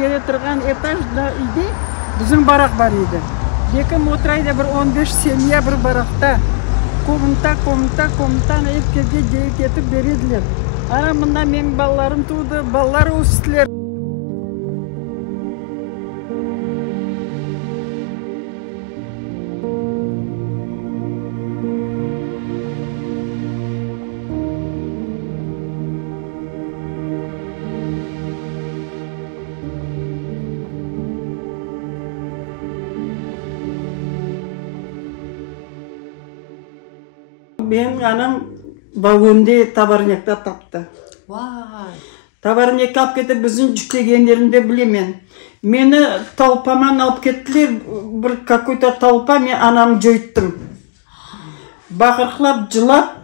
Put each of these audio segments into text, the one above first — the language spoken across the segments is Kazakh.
ілгері тұрған этажда үйде біздің барақ бар еді. Екі отырайды бір 15 семья бір барақта. Комната, еркерге дейік етіп береділер. Ара мында менің балаларым туды, балалар өстілер. Benim anam vagонде табарнекта тапты. Табарнекке алып кетіп, біздің жүктегендерін де білемен. Мені толпаман алып кеттілер, бір какой-то толпа, мен анамды жойттым. Бақырқлап, жылап,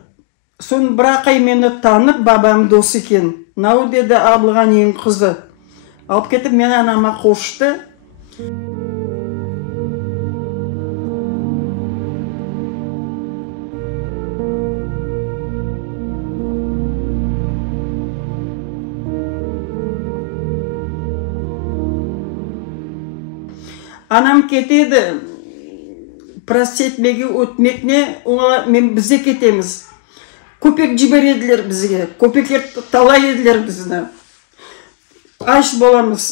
сон бірақ ай мені танып, бабам дос екен. Нау деді абылған ең қызы. Алып кетіп, мен анама қошты. Anam ketedi, prostetmеге өтмекне, мен бізе кетеміз. Көпек жіберediler бізге, көпектер талай еділер бізді. Аш боламыз,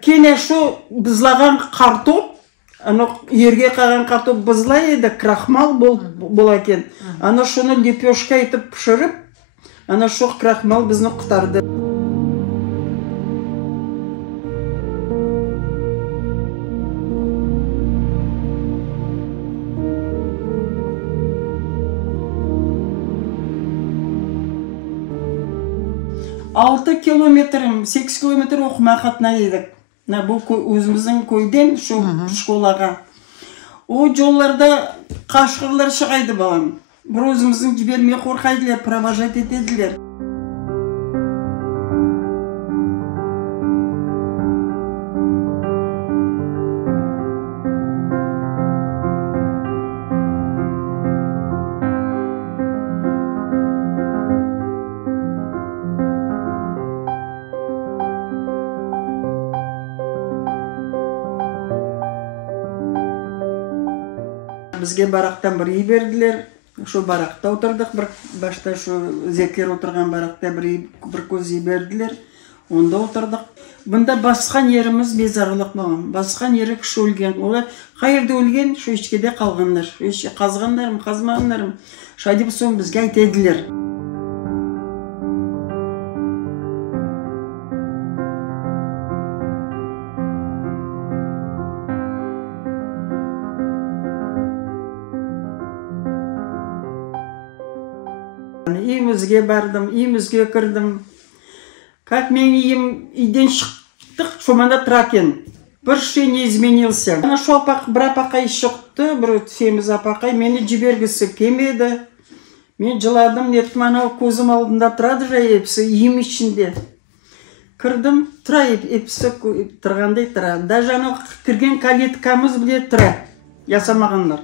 кене шо бізлаған картоп, ерге қаған картоп бізлай еді, крахмал бола екен. Шоны лепешка етіп пішіріп, шо крахмал бізні құтарды. Алты километр, 8 километр оқыма қатына едік. Бұл өзіміздің көйден школаға. О жолларда қашқырлар шығайды балам. Бір өзіміздің жібермей қорқайдылар, провожать етеділер. Бізге барақтан бір үй берділер. Шо барақта отырдық, башта шо зекер отырған барақта бір көз үй берділер. Онда отырдық. Бұнда басқан еріміз безарылық болған. Басқан ері кіші өлген. Олар қайырды өлген, шо ішкеде қалғандар. Қазғандарым, қазмағандарым. Шайдып соң бізге айтеділер. Үйімізге бардым, үйімізге кірдім. Как мен үйден шықтық, шоманда тұракен. Бір шей не изменился. Шо бір апақай шықты, бір семіз апақай мені жібергісі кемеді. Мен жыладым, неттім, көзім алдында тұрады жай епсі, үйім ішінде. Кірдім, тұра епсі тұрғандай тұрады. Даже кірген калеткамыз біле тұра, ясамағандар.